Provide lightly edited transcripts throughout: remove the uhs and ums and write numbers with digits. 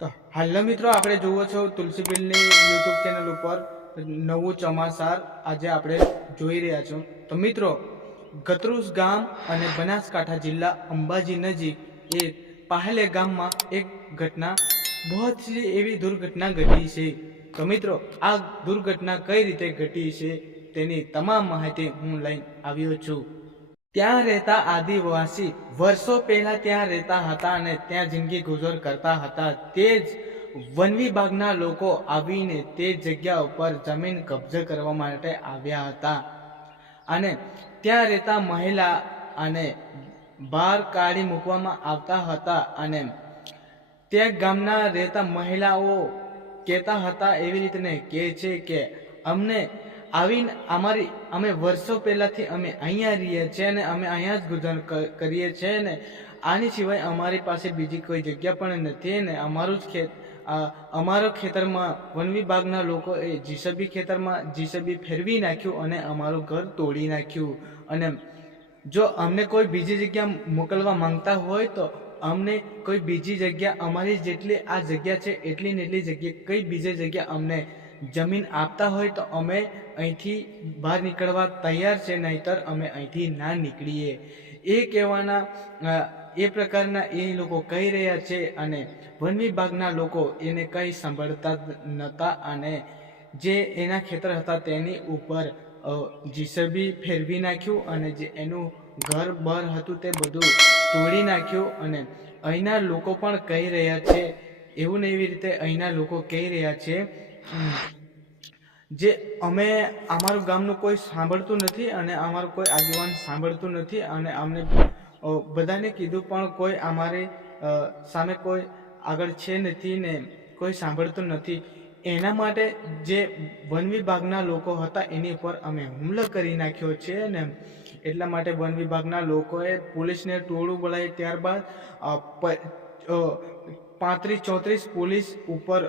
તો હાલના મિત્રો આપણે જોવો છો તુલસીબેનની યુટ્યુબ ચેનલ ઉપર નવું ચોમાસાર આજે આપણે જોઈ રહ્યા છો। તો મિત્રો ગતરૂસ ગામ અને બનાસકાંઠા જિલ્લા અંબાજી નજીક એક પાહલે ગામમાં એક ઘટના बहुत सी एवी दुर्घटना घटी है। तो मित्रों आ दुर्घटना कई रीते घटी है तेनी तमाम माहिती हूँ लईने आव्यो छुं। ત્યાં રહેતા આદિવાસી વર્ષો પહેલા ત્યાં રહેતા હતા અને ત્યાં જિંદગી ગુજર કરતા હતા। તે જ વન વિભાગના લોકો આવીને તે જગ્યા ઉપર જમીન કબજે કરવા માટે આવ્યા હતા અને ત્યાં રહેતા મહિલા અને બહાર કાઢી મૂકવામાં આવતા હતા અને તે ગામના રહેતા મહિલાઓ કહેતા હતા એવી રીતે કહે છે કે અમને આવીને અમે વર્ષો પહેલાથી અમે અહીંયા રહીએ છીએ અને અમે અહીંયા જ ગુજર કરીએ છીએ ને આની સિવાય અમારી પાસે બીજી કોઈ જગ્યા પણ નથી ને અમારો ખેતરમાં વન વિભાગના લોકોએ જીસીબી ખેતરમાં જીસીબી ફેરવી નાખ્યું અને અમારું ઘર તોડી નાખ્યું અને જો અમને કોઈ બીજી જગ્યા મોકલવા માંગતા હોય તો અમને કોઈ બીજી જગ્યા અમારી જેટલી આ જગ્યા છે એટલી ને એટલી જગ્યા કઈ બીજી જગ્યા અમને જમીન આપતા હોય તો અમે અહીંથી બહાર નીકળવા તૈયાર છે, નહીતર અમે અહીંથી ના નીકળીએ એ કહેવાના એ પ્રકારના એ લોકો કહી રહ્યા છે અને વન વિભાગના લોકો એને કંઈ સાંભળતા નહોતા અને જે એના ખેતર હતા તેની ઉપર જીસીબી ફેરવી નાખ્યું અને જે એનું ઘર બર હતું તે બધું તોડી નાખ્યું અને અહીંના લોકો પણ કહી રહ્યા છે એવું ને એવી રીતે અહીંના લોકો કહી રહ્યા છે જે અમે અમારું ગામનું કોઈ સાંભળતું નથી અને અમારું કોઈ આગેવાન સાંભળતું નથી અને અમને બધાને કીધું પણ કોઈ અમારી સામે કોઈ આગળ છે નથી ને કોઈ સાંભળતું નથી। એના માટે જે વન વિભાગના લોકો હતા એની ઉપર અમે હુમલો કરી નાખ્યો છે ને એટલા માટે વન વિભાગના લોકોએ પોલીસને ટોળું બોલાવી ત્યારબાદ 35-34 પોલીસ ઉપર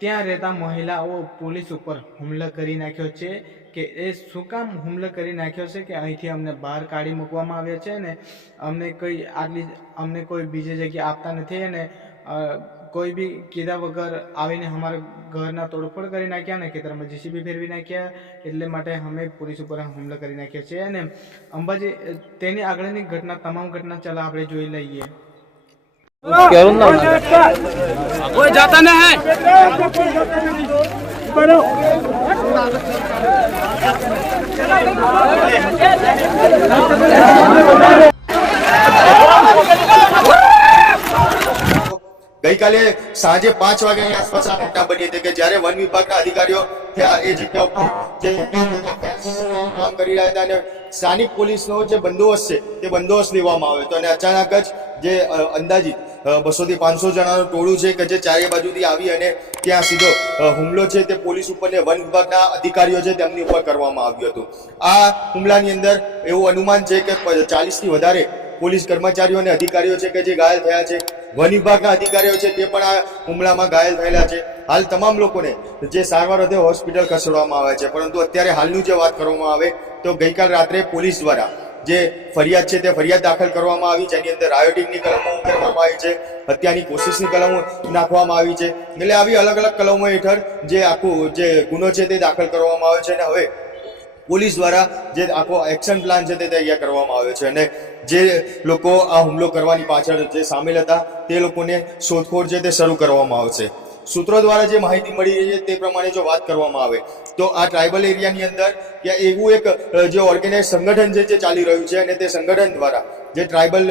ત્યાં રહેતા મહિલાઓ પોલીસ ઉપર હુમલો કરી નાખ્યો છે કે એ શું કામ હુમલો કરી નાખ્યો છે કે અહીંથી અમને બહાર કાઢી મૂકવામાં આવ્યા છે ને અમને કોઈ બીજી જગ્યા આપતા નથી અને કોઈ બી કીધા વગર આવીને અમારા ઘરના તોડફોડ કરી નાખ્યા ને ખેતરમાં જીસીબી ફેરવી નાખ્યા એટલે માટે અમે પોલીસ ઉપર હુમલો કરી નાખ્યો છે અને અંબાજી તેની આગળની ઘટના તમામ ઘટના ચાલો આપણે જોઈ લઈએ। कोई जाता नहीं है गई काले सांजे 5 वागे आसपास आ घटना बनी थी कि જ્યારે વન વિભાગના અધિકારીઓ ત્યાં એ જગ્યા ઉપર કામ કરી રહ્યા હતા અને સ્થાનિક પોલીસનો જે બંદોબસ્ત છે તે બંદોબસ્ત લેવામાં આવ્યો હતો અને અચાનક જ જે અંદાજિત 200 થી 500 જણાનું ટોળું છે કે જે ચારે બાજુથી આવી અને ત્યાં સીધો હુમલો છે તે પોલીસ ઉપર ને વન વિભાગના અધિકારીઓ છે તેમની ઉપર કરવામાં આવ્યો હતો। આ હુમલાની અંદર એવું અનુમાન છે કે 40 થી વધારે પોલીસ કર્મચારીઓ અને અધિકારીઓ છે કે જે ઘાયલ થયા છે। વન વિભાગના અધિકારીઓ છે તે પણ આ હુમલામાં ઘાયલ થયેલા છે। હાલ તમામ લોકોને જે સારવાર અર્થે હોસ્પિટલ ખસેડવામાં આવે છે, પરંતુ અત્યારે હાલનું જે વાત કરવામાં આવે તો ગઈકાલ રાત્રે પોલીસ દ્વારા જે ફરિયાદ છે તે ફરિયાદ દાખલ કરવામાં આવી, જેની અંદર રાયોટિંગની કલમો ઉમેરવામાં આવી છે, હત્યાની કોશિશની કલમો નાખવામાં આવી છે। એટલે આવી અલગ અલગ કલમો હેઠળ જે આખું જે ગુનો છે તે દાખલ કરવામાં આવ્યો છે અને હવે પોલીસ દ્વારા જે આખો એક્શન પ્લાન છે તે તૈયાર કરવામાં આવ્યો છે અને જે લોકો આ હુમલો કરવાની પાછળ જે સામેલ હતા તે લોકોને શોધખોળ છે તે શરૂ કરવામાં આવશે। સૂત્રો દ્વારા જે માહિતી મળી રહી છે તે પ્રમાણે જો વાત કરવામાં આવે તો આ ટ્રાઇબલ એરિયાની અંદર ત્યાં એવું એક જે ઓર્ગેનાઇઝ સંગઠન છે જે ચાલી રહ્યું છે અને તે સંગઠન દ્વારા જે ટ્રાઇબલ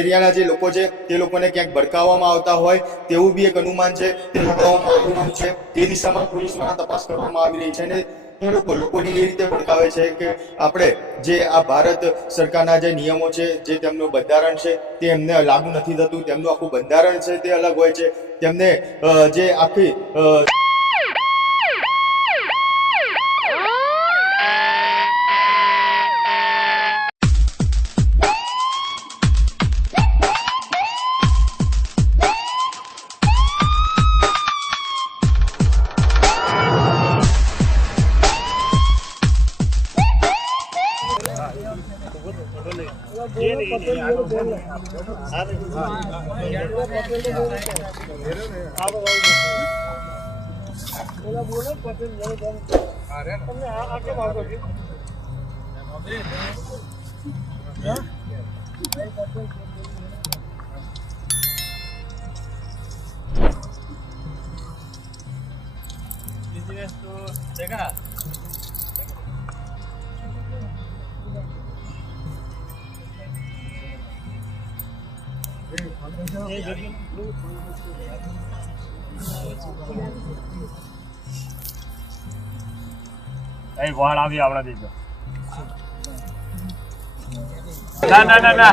એરિયાના જે લોકો છે તે લોકોને ક્યાંક ભડકાવવામાં આવતા હોય તેવું બી એક અનુમાન છે તે લગાવવામાં છે। તે દિશામાં પોલીસ દ્વારા તપાસ કરવામાં આવી રહી છે અને લોકોને એ રીતે ભડકાવે છે કે આપણે જે આ ભારત સરકારના જે નિયમો છે, જે તેમનું બંધારણ છે તે એમને લાગુ નથી થતું, તેમનું આખું બંધારણ છે તે અલગ હોય છે, તેમને જે આખી વાળ આવી આવડા દેજો. ના ના ના ના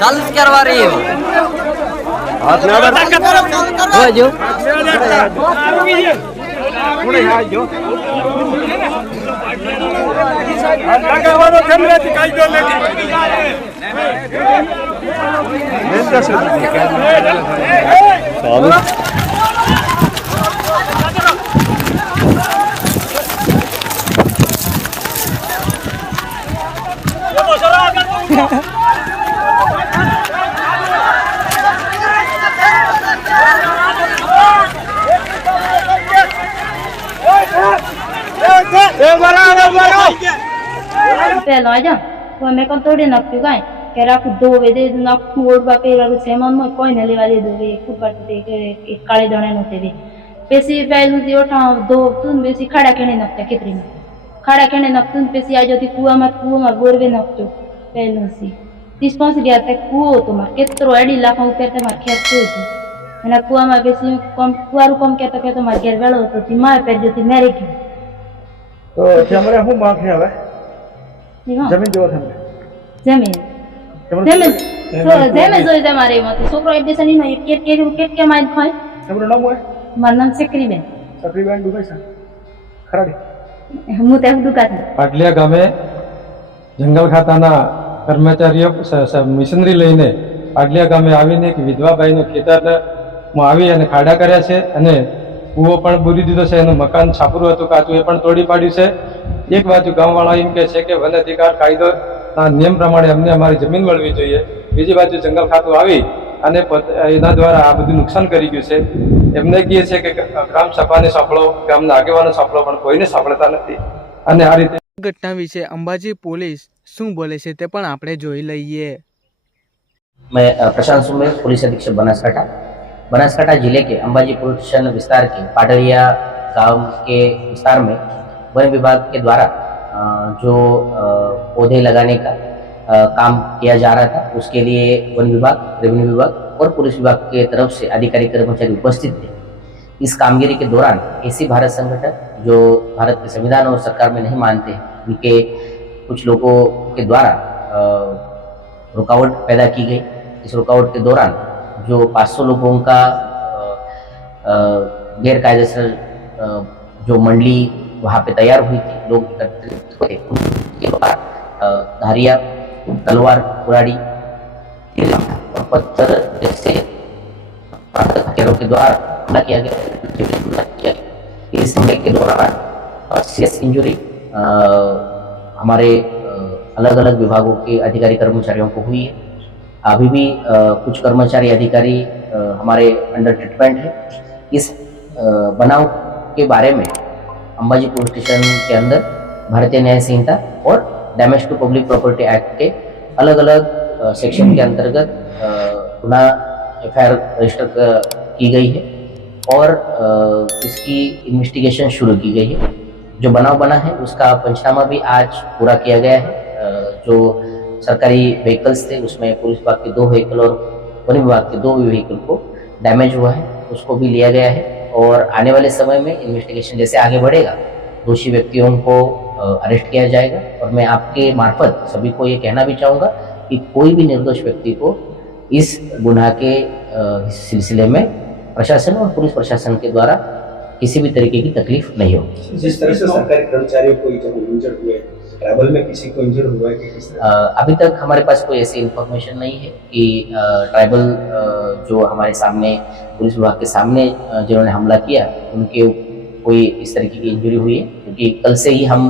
चालूच करवा रही है હાથ ના हो जो લગાવવાનો કેમેરાથી કાયદો पहला आ जा तो मैं कौन थोड़ी नक्की गाय कह रहा कुछ दो वे दे नक मोड़ बापे रहा सेमन में कोई नली वाले दो वे कुछ पड़ते एक काले दाने नोते वे पेशी पहलू दियो ठा दो तुम बेसी खड़ा केने नकते कितरी में खड़ा केने नक्तुन पेशी आ जाती कुआ मत बोरवे नक्तो पहलू सी 30 दिया तक कुओ तुम्हार कितरो एडी लाख ऊपर ते मार खेत तो एना कुआ में पेशी कम कुआरू कम कहता मार घेर वेलो तो थी मार पर जोती मेरे की તો તમારે શું માંગ છે હવે જમીન જોવો તમે જમીન જમીન જોઈ તમારે એમાંથી છોકરો એડમિશન નો કે માઇન ખાય તમારું નામ હોય મારું નામ ચક્રીબેન દુબઈ છે ખરાડી હું તે દુકાન પાટલિયા ગામે જંગલ ખાતાના કર્મચારીઓ મિશનરી લઈને પાટલિયા ગામે આવીને એક વિધવાબાઈનું ખેતરમાં આવી અને ખાડા કર્યા છે અને કૂવો પણ બુરી દીધો છે, એનું મકાન છાપરું હતું કાચું એ પણ તોડી પાડ્યું છે. એક બાજુ ગામવાળા એમ કહે છે કે વન અધિકાર કાયદોના નિયમ પ્રમાણે અમને અમારી જમીન મળવી જોઈએ, બીજી બાજુ જંગલ ખાતું આવી અને એના દ્વારા આ બધું નુકસાન કરી ગયું છે. એમને કહે છે કે ગ્રામ સભાને સાંભળો, ગામના આગેવાનો સાંભળો, પણ કોઈને સાંભળતા નથી. અને આ રીતે ઘટના વિશે અંબાજી પોલીસ શું બોલે છે તે પણ આપણે જોઈ લઈએ. मैं प्रशांत सुमेर, पुलिस अधीक्षक बनासकाठा जिले के अंबाजी पुलिस स्टेशन विस्तार के पाटलिया गांव के विस्तार में वन विभाग के द्वारा जो पौधे लगाने का काम किया जा रहा था, उसके लिए वन विभाग, रेवेन्यू विभाग और पुलिस विभाग के तरफ से अधिकारी कर्मचारी उपस्थित थे. इस कामगिरी के दौरान ऐसी भारत संगठन जो भारत के संविधान और सरकार में नहीं मानते, उनके कुछ लोगों के द्वारा रुकावट पैदा की गई. इस रुकावट के दौरान जो 500 लोगों का गैरकायदेसर जो मंडली वहाँ पे तैयार हुई थी, लोग एकत्रित हुए, उनके द्वारा धारिया, तलवार, कुराड़ी और पत्थर जैसे हथियारों के द्वारा हमला किया गया. इस हमले के दौरान सीरियस इंजरी हमारे अलग अलग विभागों के अधिकारी कर्मचारियों को हुई है. अभी भी कुछ कर्मचारी अधिकारी हमारे अंडर ट्रीटमेंट है. इस बनाव के बारे में अंबाजी पुलिस स्टेशन के अंदर भारतीय न्याय संहिता और damage to public property act के अलग अलग सेक्शन के अंतर्गत गुना FIR रजिस्टर की गई है और इसकी इन्वेस्टिगेशन शुरू की गई है. जो बनाव बना है उसका पंचनामा भी आज पूरा किया गया है. जो सरकारी व्हीकल्स थे उसमें पुलिस विभाग के 2 व्हीकल और वन विभाग के 2 व्हीकल को डैमेज हुआ है, उसको भी लिया गया है. और आने वाले समय में इन्वेस्टिगेशन जैसे आगे बढ़ेगा, दोषी व्यक्तियों को अरेस्ट किया जाएगा. और मैं आपके मार्फत सभी को ये कहना भी चाहूँगा कि कोई भी निर्दोष व्यक्ति को इस गुनाह के सिलसिले में प्रशासन और पुलिस प्रशासन के द्वारा किसी भी तरीके की तकलीफ नहीं होगी। जिस तरह से सरकारी कर्मचारियों को जब इंजर्ड हुए, ट्रैवल में किसी को इंजर्ड हुआ है कि किस तरह? अभी तक हमारे पास कोई ऐसी इन्फॉर्मेशन नहीं है कि ट्राइबल जो हमारे सामने पुलिस विभाग के सामने जिन्होंने हमला किया उनके कोई इस तरीके की इंजरी हुई है, क्योंकि कल से ही हम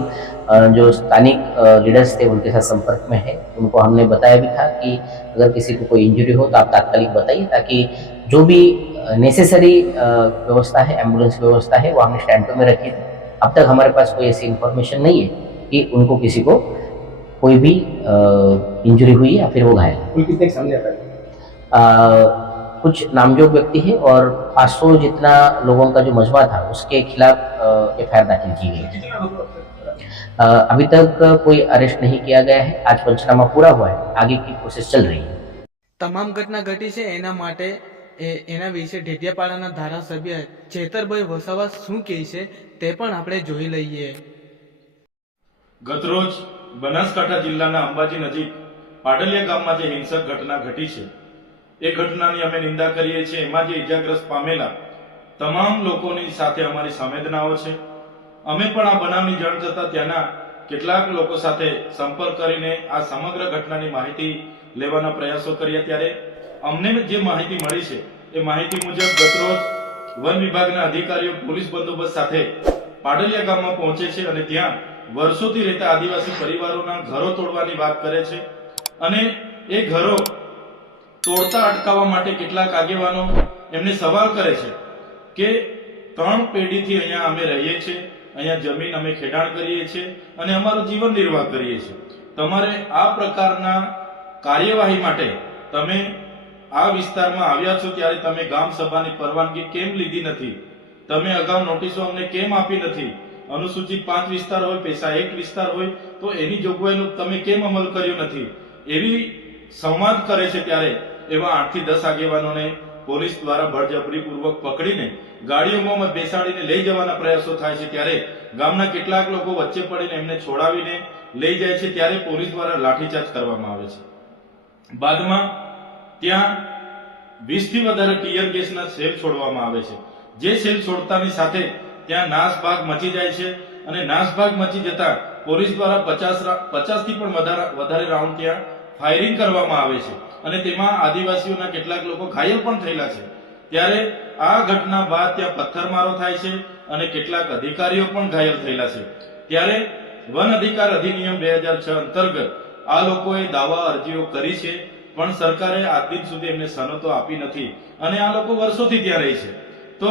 जो स्थानिक लीडर्स थे उनके साथ संपर्क में है। उनको हमने बताया भी था कि अगर किसी को कोई इंजरी हो तो आप तात्कालिक बताइए, ताकि जो भी नेसेसरी व्यवस्था है, एम्बुलेंस व्यवस्था है, वो हमने स्टैंड में रखी थी। अब तक हमारे पास कोई ऐसी इन्फॉर्मेशन नहीं है कि उनको किसी को कोई भी इंजरी हुई है या फिर वो घायल। कुल कितने के सामने आता है? कुछ नामजोग व्यक्ति है और 500 जितना लोगों का जो मजमा था उसके खिलाफ एफआईआर दाखिल की गई है। अभी तक कोई अरेस्ट नहीं किया गया है। आज पंचनामा पूरा हुआ है, आगे की प्रोसेस चल रही है। તમામ ઘટના ઘટી છે એના માટે એના વિશે ઢેડિયાપાડાના ધારાસભ્ય ચેતરભાઈ વસાવા શું કહે છે તે પણ આપણે જોઈ લઈએ. ગતરોજ બનાસકાંઠા જિલ્લાના અંબાજી નજીક પાડલિયા ગામમાં જે હિંસક ઘટના ઘટી છે એ ઘટનાની અમે નિંદા કરીએ છીએ. એમાં જે ઇજાગ્રસ્ત પામેલા તમામ લોકોની સાથે અમારી સંવેદનાઓ છે. અમે પણ આ બનાવની જાણ થતા ત્યાંના કેટલાક લોકો સાથે સંપર્ક કરીને આ સમગ્ર ઘટનાની માહિતી લેવાના પ્રયાસો કર્યા. ત્યારે અમને જે માહિતી મળી છે એ માહિતી મુજબ ગતરોજ વન વિભાગના અધિકારીઓ પોલીસ બંદોબસ્ત સાથે પાડલિયા ગામમાં પહોંચે છે અને ત્યાં વર્ષોથી રહેતા આદિવાસી પરિવારોના ઘરો તોડવાની વાત કરે છે અને એ ઘરો તોડતા અટકાવવા માટે કેટલાક આગેવાનો એમને સવાલ કરે છે કે 3 પેઢીથી અહીંયા અમે રહીએ છીએ, અહીંયા જમીન અમે ખેડાણ કરીએ છીએ અને અમારું જીવન નિર્વાહ કરીએ છીએ. તમારે આ પ્રકારના કાર્યવાહી માટે તમે આ વિસ્તારમાં આવ્યા છો ત્યારે તમે ગામ સભાની પરવાનગી કેમ લીધી નથી? તમે અગાઉ નોટિસો અમને કેમ આપી નથી? अनुसूचित 5 विस्तार होय, पैसा 1 विस्तार होय तो एनी जोगवाईनो तमे केम अमल कर्यो नथी? एवी संवाद करे छे त्यारे एवा 8 થી 10 આગેવાનોને પોલીસ દ્વારા બળજબરીપૂર્વક પકડીને ગાડીઓમાં બેસાડીને લઈ જવાના પ્રયાસો થાય છે. ત્યારે ગામના કેટલાક લોકો વચ્ચે પડીને એમને છોડાવીને લઈ જાય છે. ત્યારે પોલીસ દ્વારા લાઠીચાર્જ કરવામાં આવે છે. બાદમાં ત્યાં 20 થી વધારે ટીયર ગેસના સેલ છોડવામાં આવે છે. જે સેલ છોડતાની સાથે ત્યાં નાસભાગ મચી જાય છે અને નાસભાગ મચી જતા પોલીસ દ્વારા 50 થી પણ વધારે રાઉન્ડ ત્યાં ફાયરિંગ કરવામાં આવે છે અને તેમાં આદિવાસીઓના કેટલાક લોકો ઘાયલ પણ થયેલા છે. ત્યારે આ ઘટના બાદ ત્યાં પથ્થરમારો થાય છે અને કેટલાક અધિકારીઓ પણ ઘાયલ થયેલા છે. ત્યારે વન અધિકાર અધિનિયમ 2006 અંતર્ગત આ લોકોએ દાવા અરજીઓ કરી છે, પણ સરકારે આજ દિન સુધી એમને સનતો આપી નથી અને આ લોકો વર્ષોથી ત્યાં રહે છે. તો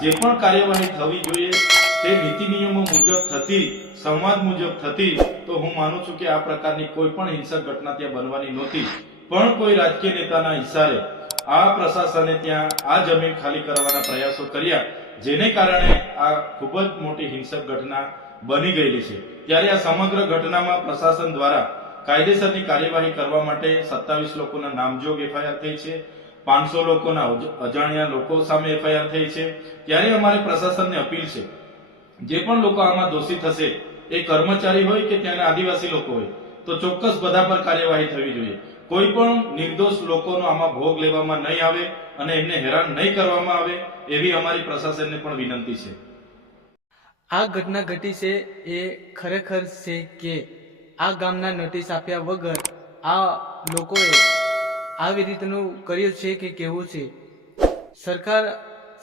જે પણ કાર્યવાહી થવી જોઈએ તે નીતિ નિયમો મુજબ થતી, સંવાદ મુજબ થતી, તો હું માનું છું કે આ પ્રકારની કોઈ પણ હિંસક ઘટના ત્યાં બનવાની નહોતી. પણ કોઈ રાજકીય નેતાના ઇશારે આ પ્રશાસને ત્યાં આ જમીન ખાલી કરવાના પ્રયાસો કર્યા, જેને કારણે આ ખૂબ જ મોટી હિંસક ઘટના બની ગયેલી છે. ત્યારે આ સમગ્ર ઘટનામાં પ્રશાસન દ્વારા કાયદેસરની કાર્યવાહી કરવા માટે 27 લોકોના નામજોગ એફઆઈઆર થઈ છે. 500 લોકોના અજાણ્યા લોકો સામે એફઆઈઆર થઈ છે. ત્યારે અમારે પ્રશાસનને અપીલ છે, જે પણ લોકો આમાં દોષિત હશે એ કર્મચારી હોય કે ત્યાંના આદિવાસી લોકો હોય તો ચોક્કસ બધા પર કાર્યવાહી થવી જોઈએ. કોઈ પણ નિર્દોષ લોકોનો આમાં ભોગ લેવામાં નહીં આવે અને એમને હેરાન નહીં કરવામાં આવે એવી અમારી પ્રશાસનને પણ વિનંતી છે. આ ઘટના ઘટી છે એ ખરેખર છે કે આ ગામના નોટિસ આપ્યા વગર આ લોકોએ આવી રીતનું કર્યું છે કે કેવું છે?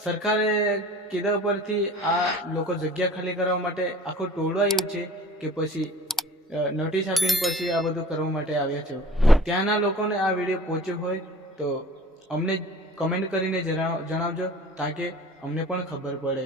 સરકારે કીધા પરથી આ લોકો જગ્યા ખાલી કરવા માટે આખું ટોળું આવ્યું છે કે પછી નોટિસ આપીને પછી આ બધું કરવા માટે આવ્યા છે? ત્યાંના લોકોને આ વિડીયો પહોંચ્યો હોય તો અમને કમેન્ટ કરીને જણાવજો, તાકે અમને પણ ખબર પડે.